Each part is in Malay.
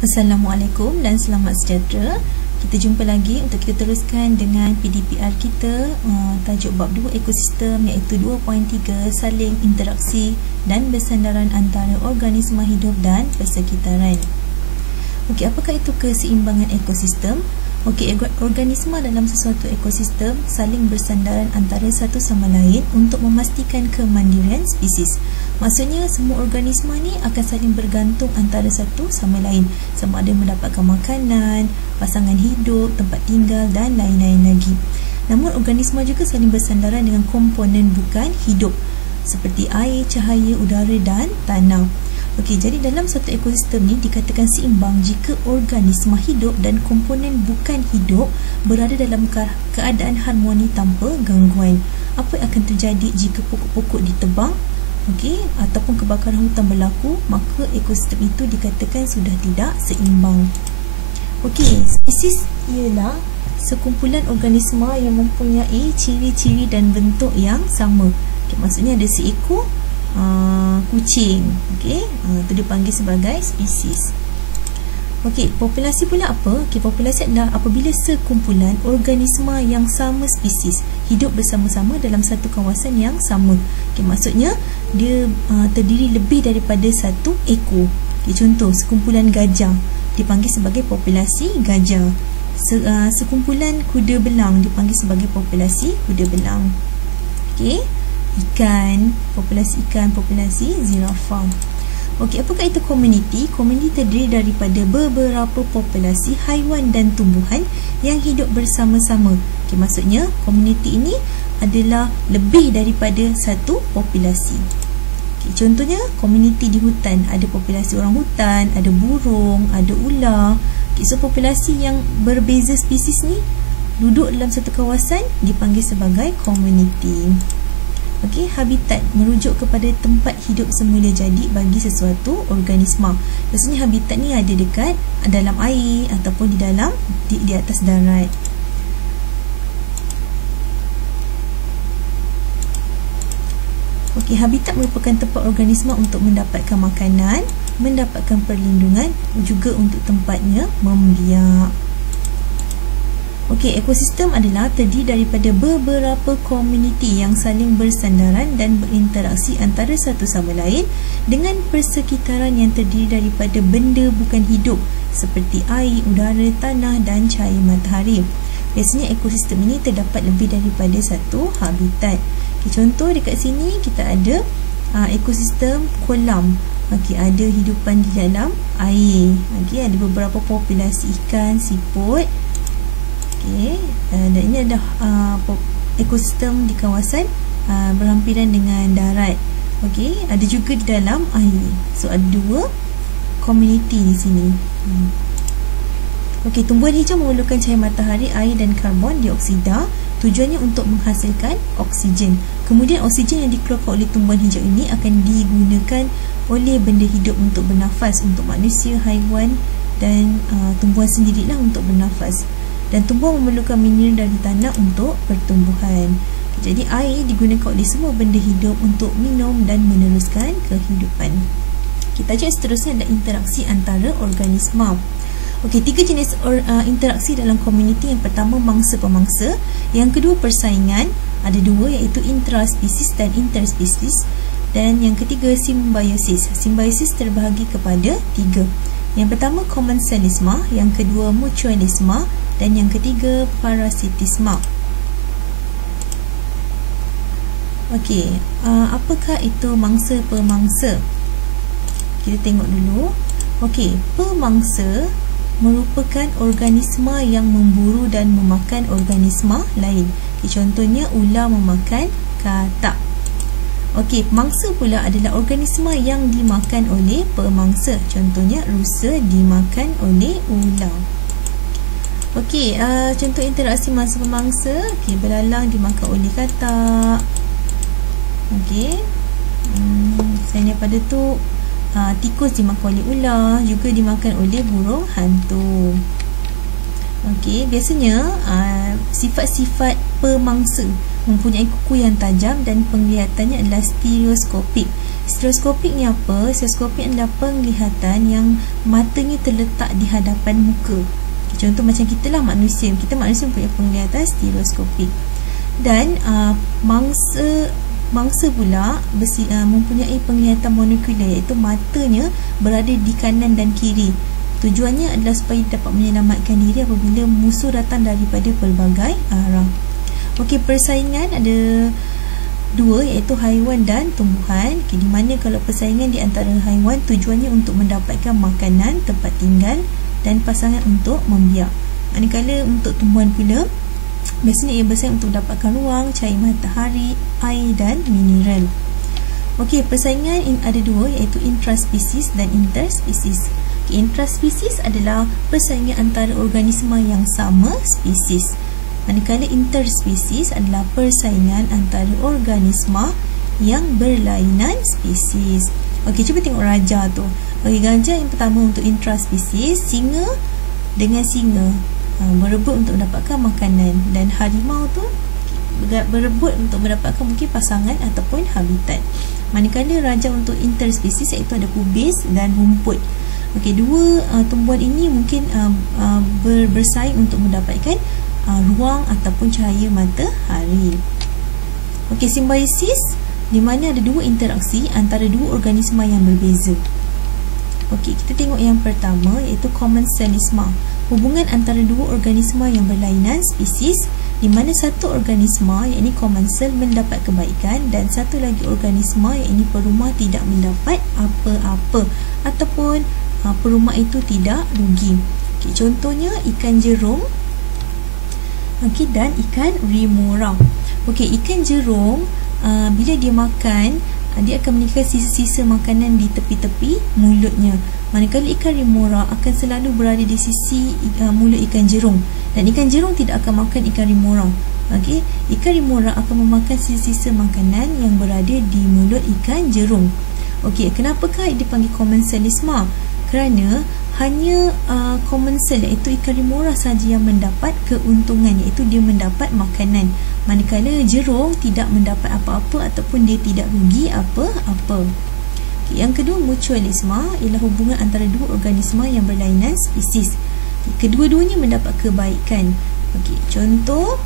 Assalamualaikum dan selamat sejahtera. Kita jumpa lagi untuk kita teruskan dengan PDPR kita, tajuk bab 2 ekosistem, iaitu 2.3 saling interaksi dan bersandaran antara organisma hidup dan persekitaran. Okey, apakah itu keseimbangan ekosistem? Okey, organisma dalam sesuatu ekosistem saling bersandaran antara satu sama lain untuk memastikan kemandirian spesies. Maksudnya semua organisma ni akan saling bergantung antara satu sama lain, sama ada mendapatkan makanan, pasangan hidup, tempat tinggal dan lain-lain lagi. Namun organisma juga saling bersandaran dengan komponen bukan hidup seperti air, cahaya, udara dan tanah. Okey, jadi dalam satu ekosistem ni dikatakan seimbang jika organisma hidup dan komponen bukan hidup berada dalam keadaan harmoni tanpa gangguan. Apa yang akan terjadi jika pokok-pokok ditebang, okey, ataupun kebakaran hutan berlaku, maka ekosistem itu dikatakan sudah tidak seimbang. Okey, spesies ialah sekumpulan organisma yang mempunyai ciri-ciri dan bentuk yang sama. Okay, maksudnya ada seekor kucing, okey, itu dipanggil sebagai spesies. Okey, populasi pula apa? Okey, populasi adalah apabila sekumpulan organisma yang sama spesies hidup bersama-sama dalam satu kawasan yang sama. Okey, maksudnya dia terdiri lebih daripada satu ekor. Okey, contoh sekumpulan gajah dipanggil sebagai populasi gajah. Sekumpulan kuda belang dipanggil sebagai populasi kuda belang. Okey, ikan, populasi zirafah. Okey, apakah itu komuniti? Komuniti terdiri daripada beberapa populasi haiwan dan tumbuhan yang hidup bersama-sama. Okey, maksudnya komuniti ini adalah lebih daripada satu populasi. Okey, contohnya komuniti di hutan, ada populasi orang hutan, ada burung, ada ular. Okey, so populasi yang berbeza spesies ni duduk dalam satu kawasan dipanggil sebagai komuniti. Okey, habitat merujuk kepada tempat hidup semula jadi bagi sesuatu organisma. Maksudnya habitat ni ada dekat dalam air ataupun di atas darat. Okey, habitat merupakan tempat organisma untuk mendapatkan makanan, mendapatkan perlindungan, juga untuk tempatnya membiak. Okey, ekosistem adalah terdiri daripada beberapa komuniti yang saling bersandaran dan berinteraksi antara satu sama lain dengan persekitaran yang terdiri daripada benda bukan hidup seperti air, udara, tanah dan cahaya matahari. Biasanya ekosistem ini terdapat lebih daripada satu habitat. Okey, contoh dekat sini kita ada ekosistem kolam. Okey, ada hidupan di dalam air. Okey, ada beberapa populasi ikan, siput. Okey, dan ini adalah ekosistem di kawasan berhampiran dengan darat. Okey, ada juga di dalam air. So ada dua komuniti di sini. Okey, tumbuhan hijau memerlukan cahaya matahari, air dan karbon dioksida. Tujuannya untuk menghasilkan oksigen. Kemudian oksigen yang dikeluarkan oleh tumbuhan hijau ini akan digunakan oleh benda hidup untuk bernafas, untuk manusia, haiwan dan tumbuhan sendirilah untuk bernafas. Dan tumbuhan memerlukan mineral dari tanah untuk pertumbuhan. Jadi air digunakan oleh semua benda hidup untuk minum dan meneruskan kehidupan. Kita tajuk seterusnya adalah interaksi antara organisma. Okey, tiga jenis interaksi dalam komuniti. Yang pertama mangsa-pemangsa, yang kedua persaingan, ada dua iaitu intraspesies dan interspesies, dan yang ketiga simbiosis. Simbiosis terbahagi kepada tiga. Yang pertama commensalisme, yang kedua mutualisme dan yang ketiga parasitisme. Okey, apakah itu mangsa-pemangsa? Kita tengok dulu. Okey, pemangsa merupakan organisma yang memburu dan memakan organisma lain. Okay, contohnya ular memakan katak. Okey, mangsa pula adalah organisma yang dimakan oleh pemangsa. Contohnya rusa dimakan oleh ular. Okey, contoh interaksi mangsa-pemangsa. Okey, belalang dimakan oleh katak. Okey, selain daripada tu tikus dimakan oleh ular, juga dimakan oleh burung hantu. Okey, biasanya sifat-sifat pemangsa mempunyai kuku yang tajam dan penglihatannya adalah stereoskopik. Stereoskopik ni apa? Stereoskopik adalah penglihatan yang matanya terletak di hadapan muka. Contoh macam kita lah manusia. Kita manusia punya penglihatan stereoskopik. Dan mangsa pula mempunyai penglihatan monokular, iaitu matanya berada di kanan dan kiri. Tujuannya adalah supaya dapat menyelamatkan diri apabila musuh datang daripada pelbagai arah. Okey, persaingan ada dua, iaitu haiwan dan tumbuhan. Di mana kalau persaingan di antara haiwan, tujuannya untuk mendapatkan makanan, tempat tinggal dan pasangan untuk membiak. Manakala untuk tumbuhan pula, biasanya ia bersaing untuk mendapatkan ruang, cahaya matahari, air dan mineral. Okey, persaingan ada dua, iaitu intraspesies dan interspesies. Intraspesies adalah persaingan antara organisma yang sama spesies. Manakala interspesies adalah persaingan antara organisma yang berlainan spesies. Okey, cuba tengok raja tu. Okey, gajah yang pertama untuk intraspesies, singa dengan singa berebut untuk mendapatkan makanan, dan harimau tu berebut untuk mendapatkan mungkin pasangan ataupun habitat. Manakala raja untuk interspesies, iaitu ada kubis dan rumput. Okey, dua tumbuhan ini mungkin bersaing untuk mendapatkan ruang ataupun cahaya matahari. Okey, simbiosis di mana ada dua interaksi antara dua organisma yang berbeza. Okey, kita tengok yang pertama, iaitu commensalisme. Hubungan antara dua organisma yang berlainan spesies, di mana satu organisma, iaitu commensal, mendapat kebaikan dan satu lagi organisma, iaitu perumah, tidak mendapat apa-apa ataupun perumah itu tidak rugi. Okey, contohnya ikan jerung, okey, dan ikan remora. Okey, ikan jerung bila dia makan, dia akan meninggalkan sisa-sisa makanan di tepi-tepi mulutnya. Manakala ikan remora akan selalu berada di sisi mulut ikan jerung, dan ikan jerung tidak akan makan ikan remora. Okey, ikan remora akan memakan sisa-sisa makanan yang berada di mulut ikan jerung. Okey, kenapakah dipanggil commensalisme? Kerana hanya commensal, iaitu ikan remora sahaja yang mendapat keuntungan, iaitu dia mendapat makanan. Manakala jerung tidak mendapat apa-apa ataupun dia tidak rugi apa-apa. Okay, yang kedua, mutualisme, ialah hubungan antara dua organisma yang berlainan spesies. Okay, kedua-duanya mendapat kebaikan. Okey, contoh,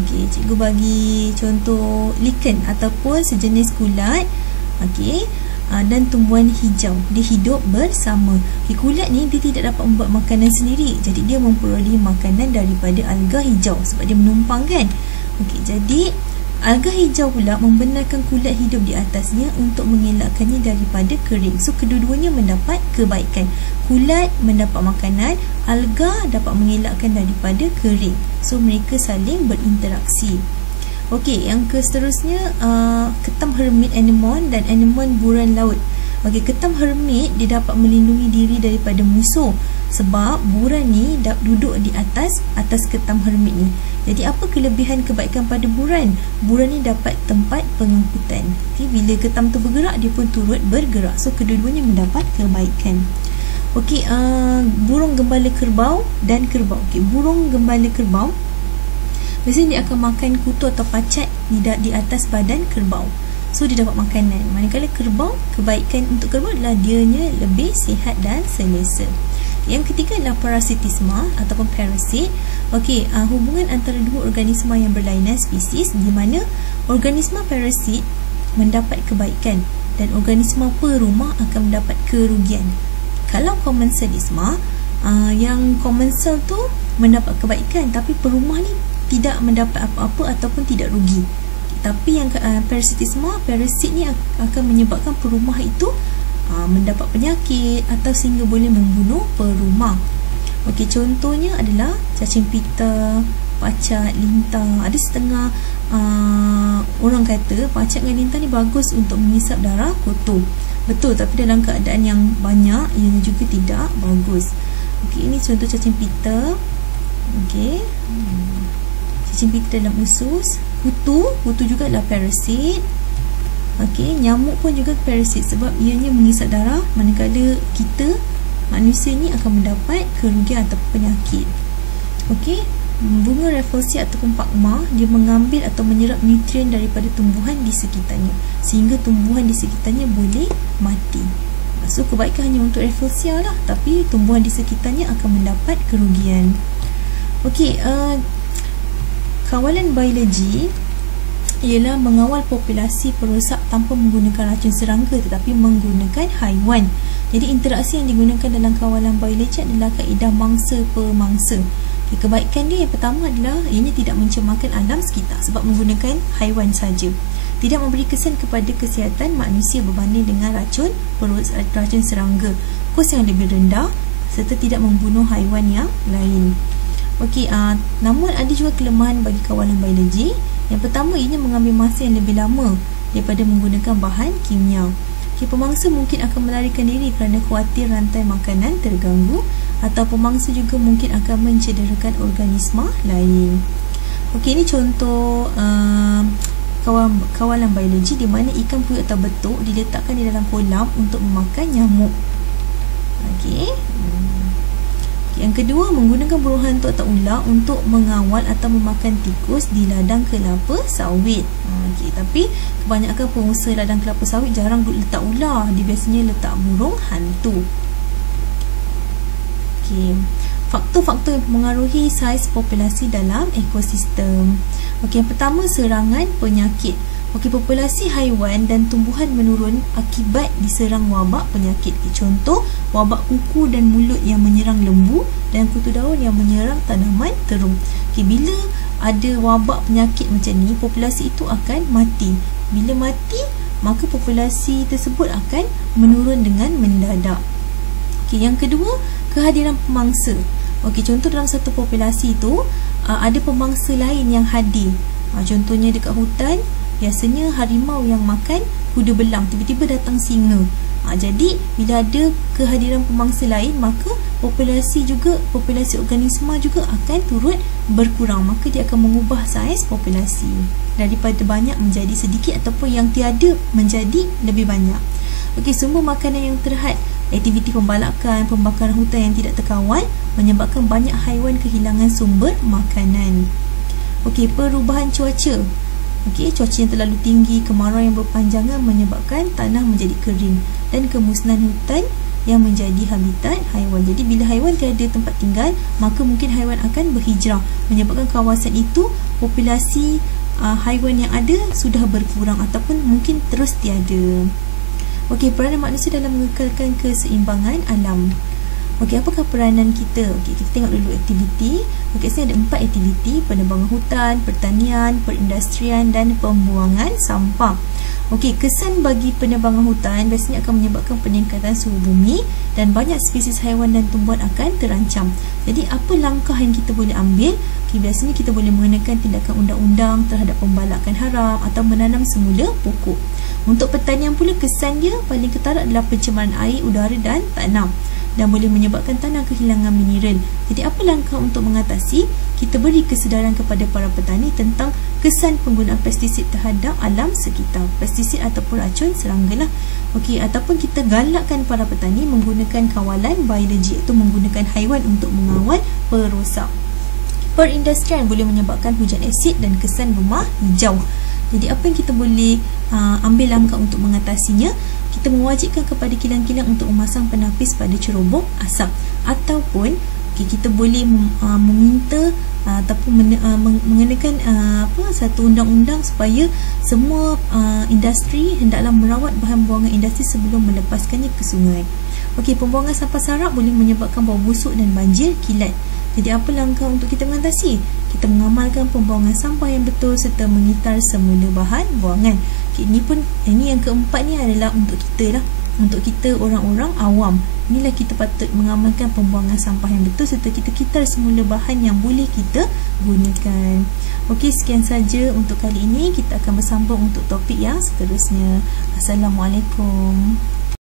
okey, cikgu bagi contoh lichen ataupun sejenis kulat. Okey, dan tumbuhan hijau, dia hidup bersama. Okay, kulat ni dia tidak dapat membuat makanan sendiri, jadi dia memperoleh makanan daripada alga hijau sebab dia menumpang kan. Okey, jadi alga hijau pula membenarkan kulat hidup di atasnya untuk mengelakkannya daripada kering. So kedua-duanya mendapat kebaikan. Kulat mendapat makanan, alga dapat mengelakkan daripada kering. So mereka saling berinteraksi. Okey, yang seterusnya, ketam hermit anemon dan anemon buran laut. Okey, ketam hermit dia dapat melindungi diri daripada musuh sebab buran ni duduk di atas ketam hermit ni. Jadi apa kelebihan kebaikan pada buran? Buran ni dapat tempat pengangkutan. Okay, bila ketam tu bergerak, dia pun turut bergerak. So kedua-duanya mendapat kebaikan. Okey, burung gembala kerbau dan kerbau. Okey, burung gembala kerbau biasanya dia akan makan kutu atau pacat di atas badan kerbau. So dia dapat makanan. Manakala kerbau, kebaikan untuk kerbau adalah dianya lebih sihat dan selesa. Yang ketiga adalah parasitisme ataupun parasit. Okey, hubungan antara dua organisma yang berlainan spesies, di mana organisma parasit mendapat kebaikan dan organisma perumah akan mendapat kerugian. Kalau commensalisme, yang commensal tu mendapat kebaikan tapi perumah ni tidak mendapat apa-apa ataupun tidak rugi. Tapi yang parasitisme, parasit ni akan menyebabkan perumah itu mendapat penyakit atau sehingga boleh membunuh perumah. Okey, contohnya adalah cacing pita, pacat, lintah. Ada setengah orang kata pacat dengan lintah ni bagus untuk mengisap darah kotor. Betul, tapi dalam keadaan yang banyak ia juga tidak bagus. Okey, ini contoh cacing pita. Okey, cacing pita dalam usus. Kutu juga adalah parasit. Okey, nyamuk pun juga parasit sebab ianya mengisap darah, manakala kita manusia ni akan mendapat kerugian atau penyakit. Okey, bunga Rafflesia ataupun Phagma, dia mengambil atau menyerap nutrien daripada tumbuhan di sekitarnya sehingga tumbuhan di sekitarnya boleh mati. So kebaikan hanya untuk Rafflesia lah, tapi tumbuhan di sekitarnya akan mendapat kerugian. Okey, kawalan biologi ialah mengawal populasi perosak tanpa menggunakan racun serangga tetapi menggunakan haiwan. Jadi interaksi yang digunakan dalam kawalan biologi adalah kaedah mangsa per mangsa. Kebaikan dia yang pertama adalah ianya tidak mencemarkan alam sekitar sebab menggunakan haiwan saja. Tidak memberi kesan kepada kesihatan manusia berbanding dengan racun serangga. Kos yang lebih rendah serta tidak membunuh haiwan yang lain. Okey, namun ada juga kelemahan bagi kawalan biologi. Yang pertama, ianya mengambil masa yang lebih lama daripada menggunakan bahan kimia. Pemangsa mungkin akan melarikan diri kerana khawatir rantai makanan terganggu, atau pemangsa juga mungkin akan mencederakan organisma lain. Okey, ini contoh kawalan biologi di mana ikan puyuh atau betuk diletakkan di dalam kolam untuk memakan nyamuk. Okey. Yang kedua, menggunakan burung hantu atau ular untuk mengawal atau memakan tikus di ladang kelapa sawit. Okay, tapi kebanyakan pengusaha ladang kelapa sawit jarang letak ular, dia biasanya letak burung hantu. Okay. Faktor-faktor yang mengaruhi saiz populasi dalam ekosistem. Okay, yang pertama, serangan penyakit. Okey, populasi haiwan dan tumbuhan menurun akibat diserang wabak penyakit. Contoh, wabak kuku dan mulut yang menyerang lembu dan kutu daun yang menyerang tanaman terung. Okey, bila ada wabak penyakit macam ni, populasi itu akan mati. Bila mati, maka populasi tersebut akan menurun dengan mendadak. Okey, yang kedua, kehadiran pemangsa. Okey, contoh dalam satu populasi itu ada pemangsa lain yang hadir. Contohnya dekat hutan, biasanya harimau yang makan kuda belang, tiba-tiba datang singa. Jadi bila ada kehadiran pemangsa lain, maka populasi organisma juga akan turut berkurang. Maka dia akan mengubah saiz populasi daripada banyak menjadi sedikit ataupun yang tiada menjadi lebih banyak. Okey, sumber makanan yang terhad, aktiviti pembalakan, pembakaran hutan yang tidak terkawal menyebabkan banyak haiwan kehilangan sumber makanan. Okey, perubahan cuaca. Okey, cuaca yang terlalu tinggi, kemarau yang berpanjangan menyebabkan tanah menjadi kering dan kemusnahan hutan yang menjadi habitat haiwan. Jadi bila haiwan tiada tempat tinggal, maka mungkin haiwan akan berhijrah, menyebabkan kawasan itu populasi haiwan yang ada sudah berkurang ataupun mungkin terus tiada. Okey, peranan manusia dalam mengekalkan keseimbangan alam. Okey, apakah peranan kita? Okey, kita tengok dulu aktiviti. Okey, sini ada 4 aktiviti: penebangan hutan, pertanian, perindustrian dan pembuangan sampah. Okey, kesan bagi penebangan hutan biasanya akan menyebabkan peningkatan suhu bumi dan banyak spesies haiwan dan tumbuhan akan terancam. Jadi, apa langkah yang kita boleh ambil? Okey, biasanya kita boleh mengenakan tindakan undang-undang terhadap pembalakan haram atau menanam semula pokok. Untuk pertanian pula, kesan dia paling ketara adalah pencemaran air, udara dan tanah, dan boleh menyebabkan tanah kehilangan mineral. Jadi apa langkah untuk mengatasi? Kita beri kesedaran kepada para petani tentang kesan penggunaan pestisid terhadap alam sekitar, pestisid ataupun racun serangga lah. Okey, ataupun kita galakkan para petani menggunakan kawalan biologi, iaitu menggunakan haiwan untuk mengawal perosak. Perindustrian boleh menyebabkan hujan asid dan kesan rumah hijau. Jadi apa yang kita boleh ambil langkah untuk mengatasinya? Kita mewajibkan kepada kilang-kilang untuk memasang penapis pada cerobong asap, ataupun kita boleh meminta ataupun mengenakan satu undang-undang supaya semua industri hendaklah merawat bahan buangan industri sebelum melepaskannya ke sungai. Okey, pembuangan sampah sarap boleh menyebabkan bau busuk dan banjir kilat. Jadi apa langkah untuk kita mengatasi? Kita mengamalkan pembuangan sampah yang betul serta mengitar semula bahan buangan. Ini yang keempat ni adalah untuk kita lah, untuk kita orang-orang awam. Inilah kita patut mengamalkan pembuangan sampah yang betul serta kita kitar semula bahan yang boleh kita gunakan. Okey, sekian saja untuk kali ini. Kita akan bersambung untuk topik yang seterusnya. Assalamualaikum.